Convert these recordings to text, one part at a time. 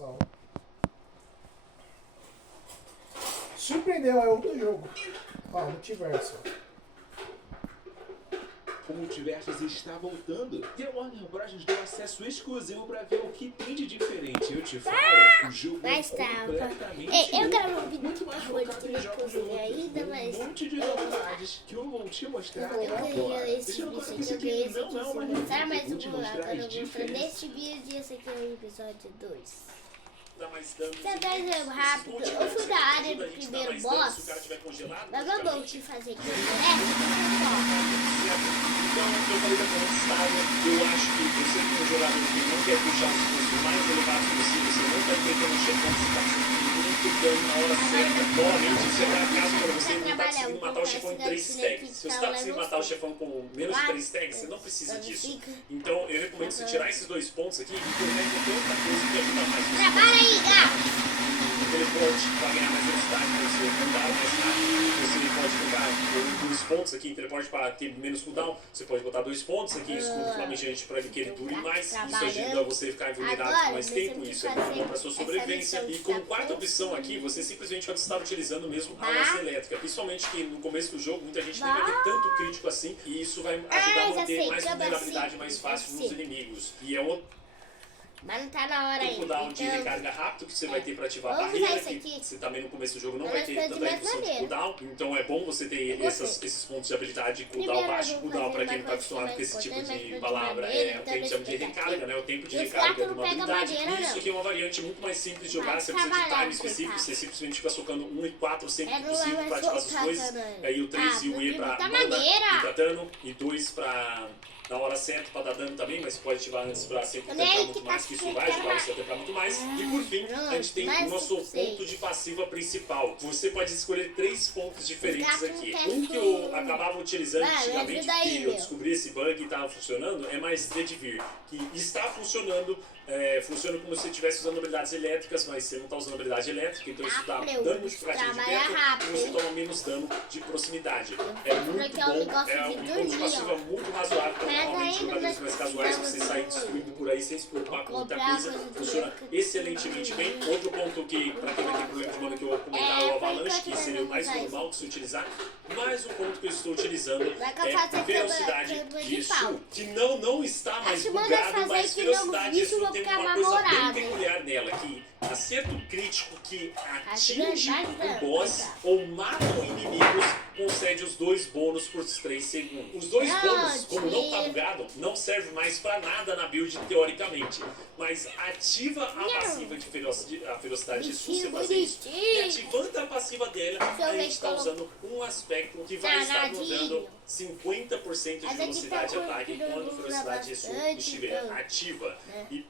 Sal. Surpreendeu, é outro jogo. Ó, multiverso. O Multiversos está voltando. E a Warner Bros. Deu acesso exclusivo para ver o que tem de diferente. Eu te falo, o jogo é completamente eu gravo um vídeo muito mais focado em jogos de luta, ainda, mas um monte de novidades que eu vou te mostrar eu agora. queria esse Deixa eu vídeo falar aqui, que isso eu queria aqui esse não é uma vídeo mostrar, mas review, eu te vou mostrar agora eu as vou mostrar diferenças. neste vídeo e esse aqui é o episódio 2. Dá mais dano. Você tá vendo rápido? Eu fui da área do primeiro boss. Mas vamos te fazer aqui Então, eu falei da Rockstar, eu acho que você que é um jogador que não quer puxar os custos mais elevados possível, você não está enfrentando um chefão, você está muito dano na hora certa. Normalmente, isso é para casa para você não está conseguindo matar o chefão em 3 tags. Se você está conseguindo matar o chefão com menos de 3 tags, você não precisa disso. Então, eu recomendo você tirar esses 2 pontos aqui e conecta tanta coisa que ajuda mais. Trabalha aí, gato! Teleporte para ganhar mais velocidade, para você andar mais rápido. Você pode colocar 2 pontos aqui em teleporte para ter menos cooldown. Você pode botar 2 pontos aqui, escudo flamejante para que ele dure mais. Isso ajuda você a ficar vulnerável por mais tempo. Isso é bom para sua sobrevivência. E como quarta opção aqui, você simplesmente vai estar utilizando mesmo a lança elétrica. Principalmente que no começo do jogo, muita gente nem vai ter tanto crítico assim. E isso vai ajudar a manter mais vulnerabilidade mais fácil nos inimigos. E é outro. Mas não tá na hora ainda. Tem cooldown de recarga rápido que você vai ter para ativar a Vamos barreira. usar isso aqui. Você também no começo do jogo não Eu vai vou ter fazer tanta de redução de maneira. cooldown. Então é bom você ter esses pontos de habilidade de cooldown Primeiro baixo, eu vou cooldown fazer para quem uma não está acostumado com esse coisa tipo mais de importante, palavra. mais É o maneira, que a gente chama de então recarga, esse né? O tempo de esse recarga gato de não uma pega habilidade. madeira, Isso não. aqui é uma variante muito mais simples de jogar. Vai Você precisa de trabalhar, time específico. coitado. Você simplesmente fica socando 1 e 4 sempre que Não vai possível mais para ativar essas soltar coisas. também. Aí o 3 e o E porque para muita mana madeira. e dar dano. E 2 para na hora certa para dar dano também, mas você pode ativar antes para sempre Olha aí tentar que muito tá mais, que isso vai ajudar você a tentar muito mais. E por fim, a gente tem o nosso ponto de passiva principal. Você pode escolher 3 pontos diferentes aqui. Um que eu acabava utilizando antigamente, porque eu descobri esse bug e estava funcionando, é mais Dedivir, que está funcionando. Funciona como se você estivesse usando habilidades elétricas, mas você não está usando habilidade elétrica, então isso dá dano multiplicativo de perto e você toma menos dano de proximidade. É muito bom, é um ponto de passiva muito razoável para normalmente jogadores mais casuais, você sair destruindo por aí sem se preocupar com muita coisa, funciona excelentemente bem. Outro ponto que, para quem vai ter problema de mana, que eu vou comentar, é o Avalanche, que seria o mais normal de se utilizar, mas o ponto que eu estou utilizando é velocidade de Su, que não está mais bugado, mas velocidade de Su tem uma coisa bem peculiar nela, que acerto crítico que atinge o boss ou mata o inimigo concede os 2 bônus por 3 segundos. Os 2 bônus, como não tá bugado, não serve mais pra nada na build teoricamente, mas ativa a passiva de velocidade de Su, você fazer isso. E ativando a passiva dela, a gente está usando um aspecto que vai estar nos dando 50% de velocidade de ataque quando a velocidade de Su estiver ativa. E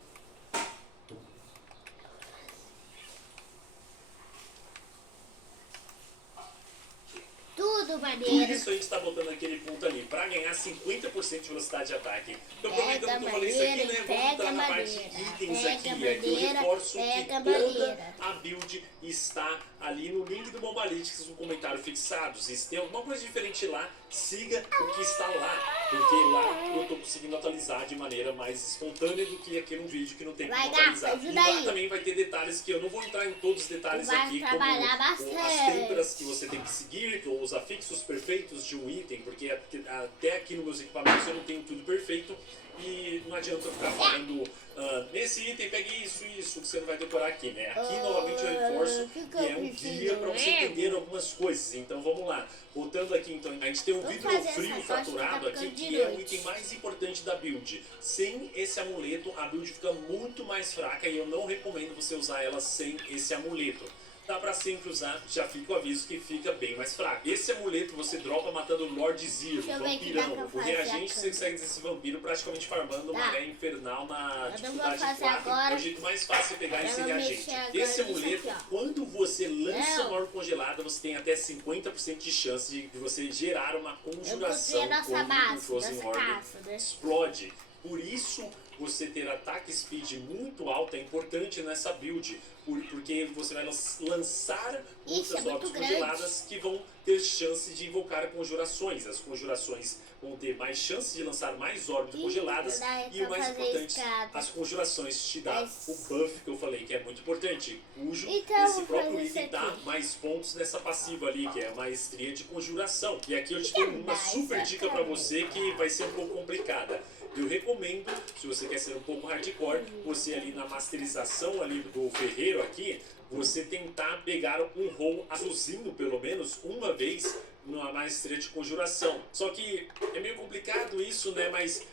Tudo por maneiro. isso a gente está botando aquele ponto ali, para ganhar 50% de velocidade de ataque. Então, aproveitando que eu falei isso aqui, né? Vamos entrar na parte de itens aqui. Aqui eu reforço que toda a build está ali no link do Bombalytics, no comentário fixados. E se tem alguma coisa diferente lá, siga o que está lá. Porque lá eu estou conseguindo atualizar de maneira mais espontânea do que aqui no vídeo que não tem como atualizar. E lá também vai ter detalhes que eu não vou entrar em todos os detalhes aqui, como as têmperas que você tem que seguir, ou os afixos perfeitos de um item, porque até aqui nos meus equipamentos eu não tenho tudo perfeito e não adianta eu ficar falando nesse item pegue isso, que você não vai decorar aqui, né? Aqui novamente eu reforço que é um guia para você entender algumas coisas. Então vamos lá, voltando aqui, então a gente tem um vidro frio fraturado aqui, que é o item mais importante da build. Sem esse amuleto a build fica muito mais fraca e eu não recomendo você usar ela sem esse amuleto. Dá pra sempre usar, já fica o aviso que fica bem mais fraco. Esse amuleto você dropa matando o Lord Zero, vampirão. O reagente você consegue esse vampiro praticamente farmando uma maré infernal na dificuldade 4. É o jeito mais fácil de pegar esse reagente. Esse amuleto, quando você lança uma orbe congelada, você tem até 50% de chance de você gerar uma conjuração quando o Frozen Orb explode. Por isso, você ter ataque speed muito alto é importante nessa build, porque você vai lançar muitas orbes congeladas que vão ter chance de invocar conjurações. As conjurações vão ter mais chance de lançar mais orbes congeladas e o mais importante, as conjurações te dá o buff que eu falei que é muito importante, cujo esse próprio item dá mais pontos nessa passiva ali, que é a maestria de conjuração. E aqui eu te dou uma super dica pra você que vai ser um pouco complicada. Eu recomendo, se você quer ser um pouco hardcore, você ali na masterização ali do ferreiro aqui, você tentar pegar um roll azulzinho pelo menos uma vez numa maestria de conjuração. Só que é meio complicado isso, né? Mas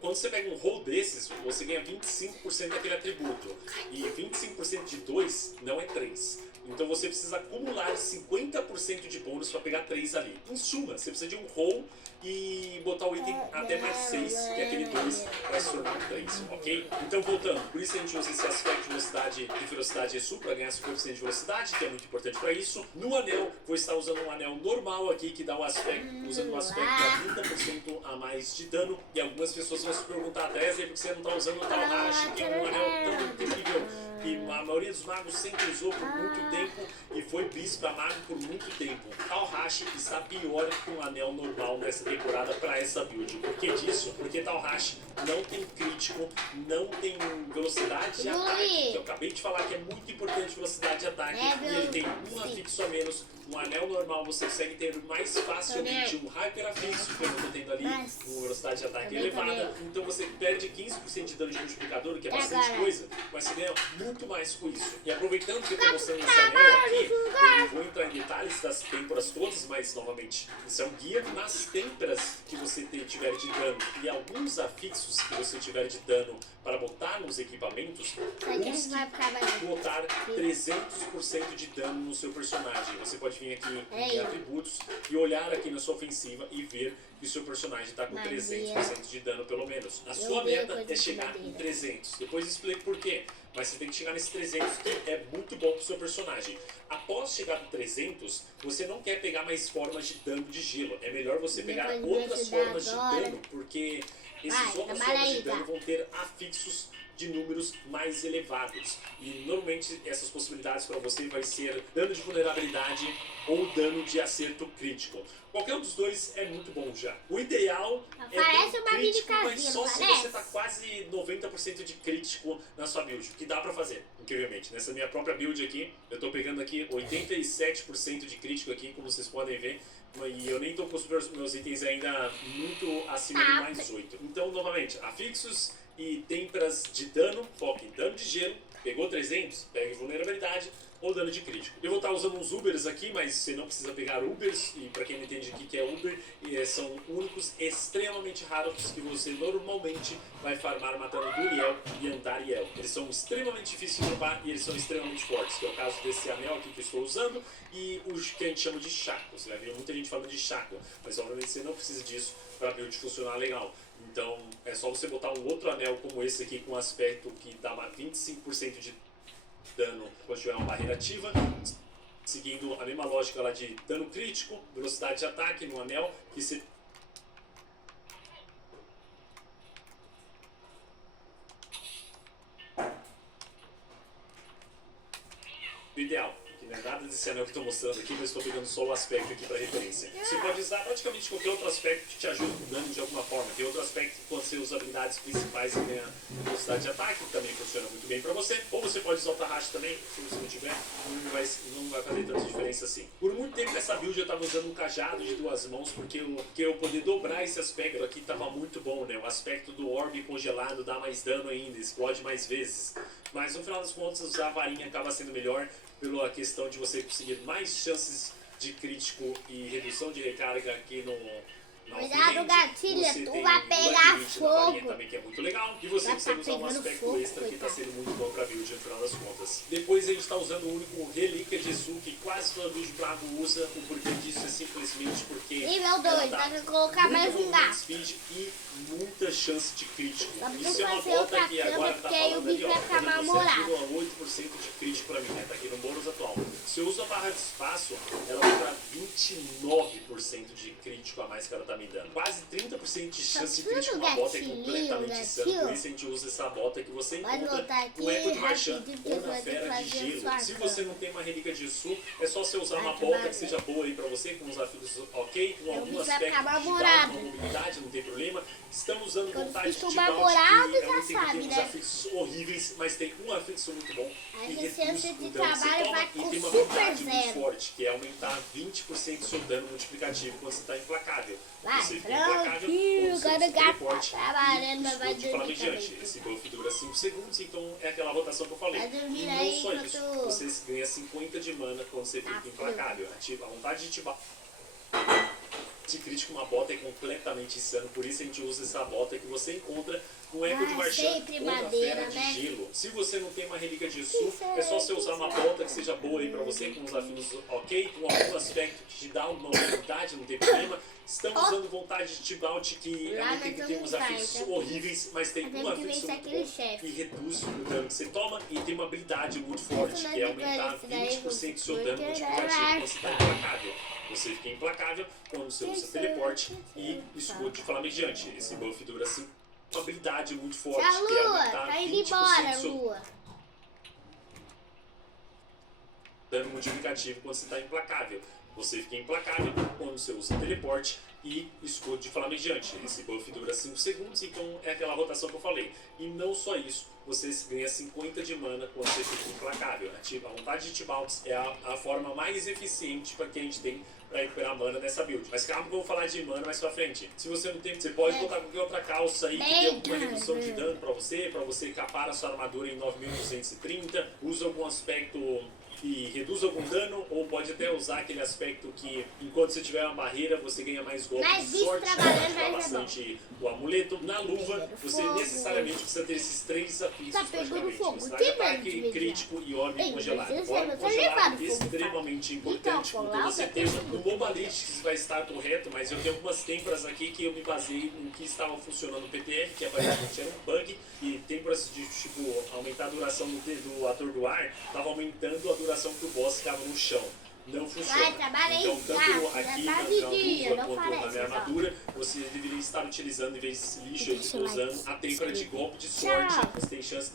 quando você pega um roll desses, você ganha 25% daquele atributo. E 25% de 2 não é 3. Então você precisa acumular 50% de bônus para pegar 3 ali. Em suma, você precisa de um roll e botar o item até mais 6, que é aquele 2 vai se tornar um 3, ok? Então voltando, por isso a gente usa esse aspecto de velocidade e ferocidade ESU para ganhar 50% de velocidade, que é muito importante para isso. No anel, vou estar usando um anel normal aqui, que dá um aspecto, usando um aspecto a 30% a mais de dano. E algumas pessoas vão se perguntar, Dresler, por que você não está usando o Talhash, que é um anel tão incrível? Que a maioria dos magos sempre usou por muito tempo e foi bis para mago por muito tempo. Talhash está pior que um anel normal nessa temporada para essa build. Por que disso? Porque Talhash não tem crítico, não tem velocidade de ataque, que eu acabei de falar que é muito importante velocidade de ataque, e ele tem um afixo a menos. Um anel normal você consegue ter mais facilmente um hyper afixo, que eu estou tendo ali, com velocidade de ataque elevada. Então você perde 15% de dano de multiplicador, que é bastante coisa, mas você ganha muito mais com isso. E aproveitando que eu estou mostrando esse anel aqui, eu não vou entrar em detalhes das têmporas todas, mas novamente, isso é um guia. Nas têmporas que você tiver de dano e alguns afixos que você tiver de dano para botar nos equipamentos, busque botar 300% de dano no seu personagem. Você pode vir aqui em atributos e olhar aqui na sua ofensiva e ver que o seu personagem está com 300% de dano pelo menos. A sua meta é chegar em 300. Depois explico por quê. Mas você tem que chegar nesse 300, que é muito bom pro seu personagem. Após chegar no 300, você não quer pegar mais formas de dano de gelo. É melhor você pegar outras formas de dano, porque essas outras formas de dano vão ter afixos de números mais elevados. E normalmente essas possibilidades para você vai ser dano de vulnerabilidade ou dano de acerto crítico. Qualquer um dos dois é muito bom já. O ideal é ter um crítico, mas só se você tá quase 90% de crítico na sua build, que dá pra fazer, incrivelmente. Nessa minha própria build aqui, eu tô pegando aqui 87% de crítico aqui, como vocês podem ver. E eu nem tô com os meus itens ainda muito acima de mais 8. Então, novamente, afixos e têmporas de dano, foca em dano de gelo. Pegou 300, pega vulnerabilidade ou dano de crítico. Eu vou estar usando uns Ubers aqui, mas você não precisa pegar Ubers. E para quem não entende o que é Uber, são únicos extremamente raros que você normalmente vai farmar matando Duriel e Antariel. Eles são extremamente difíceis de dropar e eles são extremamente fortes, que é o caso desse anel aqui que eu estou usando e os que a gente chama de Shaco. Você vai ver muita gente falando de Shaco, mas obviamente você não precisa disso para a build funcionar legal. Então é só você botar um outro anel como esse aqui com um aspecto que dá 25% de dano quando tiver uma barreira ativa, seguindo a mesma lógica lá de dano crítico, velocidade de ataque no anel, que você ideal. Não é nada desse anel que eu estou mostrando aqui, mas estou pegando só o aspecto aqui para referência. Você pode usar praticamente qualquer outro aspecto que te ajude com dano de alguma forma. Tem outro aspecto que quando você usa habilidades principais e ganha velocidade de ataque, que também funciona muito bem para você. Ou você pode usar o Talhash também, se você não tiver, não vai fazer tanta diferença assim. Por muito tempo nessa build eu estava usando um cajado de 2 mãos, porque eu poder dobrar esse aspecto aqui estava muito bom, né? O aspecto do orbe congelado dá mais dano ainda, explode mais vezes. Mas no final das contas usar a varinha acaba sendo melhor, pela questão de você conseguir mais chances de crítico e redução de recarga aqui no Cuidado, gatilha, tu vai pegar fogo. Também, que é muito legal. E você consegue usar um aspecto extra que está sendo muito bom para a build no final das contas. Depois a gente está usando o único relíquia de Esu que quase toda build Brago usa. O porquê disso é simplesmente porque nível 2, vai colocar mais um gato. Speed e muita chance de crítico. Vamos Isso é uma fazer volta que agora porque tá aí o falando bicho ali, vai ficar ó, mal-humorado. 8% de crítico para mim, né? Tá aqui no bônus atual. Se eu uso a barra de espaço, ela vai dar 29% de crítico. crítico a mais que ela tá me dando. Quase 30% de chance de tudo crítico. Uma bota é gatilhinho, completamente insano. gatilho. Por isso a gente usa essa bota que você Pode encontra voltar aqui, no Eco de Marchand rapidinho, ou na pode Fera de fazer Gelo. sua Se cama. você não tem uma relíquia de Sul, é só você usar uma Vai, bota vai, que seja boa aí pra você, com os afixos ok, com algum bicho vai aspecto ficar que te dá mal-humorado. uma mobilidade, não tem problema. Estamos usando Quando vontade fica de mal-humorado, é já um item que sabe, tem uns né? afixos horríveis, mas tem um afixo muito bom. A E resistência reduz de o dano que você trabalho toma vai e com tem uma super habilidade muito zero. forte, que é aumentar 20% seu dano multiplicativo quando você está implacável. Vai, Você fica implacável tranquilo, com o seu quando o gato tá teleporte trabalhando, e mas vai escudo de dormir flamejante. também. Esse buff dura 5 segundos, então é aquela rotação que eu falei. Vai dormir E não aí só enquanto- isso, você ganha 50 de mana quando você Tá fica implacável. Ativa a vontade de ativar. De crítico, uma bota é completamente insano, por isso a gente usa essa bota que você encontra no Eco de Marchand sempre ou na madeira, Fera de né? Gelo. Se você não tem uma relíquia de Sul, é só você usar uma bota que seja boa aí pra você, com os afinos ok, com algum aspecto que te dá uma mobilidade, não tem problema. Estamos usando vontade de Tibalt, que é Lá um item que nós tem vamos uns vai, afixos tá? horríveis, mas tem Temos um que afixo vencer muito aquele bom chefe. e reduz o dano que você toma e tem uma habilidade muito forte, nós que é vamos aumentar esse daí, 20% do seu vamos dano porque multiplicativo vai quando você está implacável. Você fica implacável quando você usa teleporte e escudo de flamejante. Esse buff dura 5. Uma habilidade muito forte, Tchau, que é Lua. aumentar Tá indo 20% embora, do seu Lua. dano multiplicativo quando você está implacável. Você fica implacável quando você usa teleporte e escudo de flamejante. Esse buff dura 5 segundos, então é aquela rotação que eu falei. E não só isso, você ganha 50 de mana quando você fica implacável. A vontade de Tibalts é a forma mais eficiente para que a gente tem para recuperar mana nessa build. Mas calma que eu vou falar de mana mais pra frente. Se você não tem, você pode botar qualquer outra calça aí que dê alguma redução de dano pra você capar a sua armadura em 9230, usa algum aspecto que reduz algum dano, ou pode até usar aquele aspecto que enquanto você tiver uma barreira, você ganha mais golpes Mas de bicho sorte, trabalhando ativa vai ser bastante o amuleto. Na luva, Pegando você fogo. necessariamente precisa ter esses 3 desafios Tá pegando praticamente. fogo. Você Que vai medo ataque, de mediar. crítico e orbe Bem, congelado. mas Orbe você congelado levado é fogo extremamente importante Então, com lá toda eu certeza. No Mobalytics vai estar correto, mas eu tenho algumas têmporas aqui que eu me baseei no que estava funcionando no PTR, que aparentemente era um bug, e têmporas de tipo aumentar a duração do ator do ar, estava aumentando a duração que o boss ficava no chão. Não funciona. Vai, trabalha aí, Então, tanto gato, aqui já tá na de dia, luva não quanto na parece, minha ó. armadura, você deveria estar utilizando, em vez desse lixo aí que eu tô usando, a têmpora de golpe de sorte. Tchau. Você tem chance de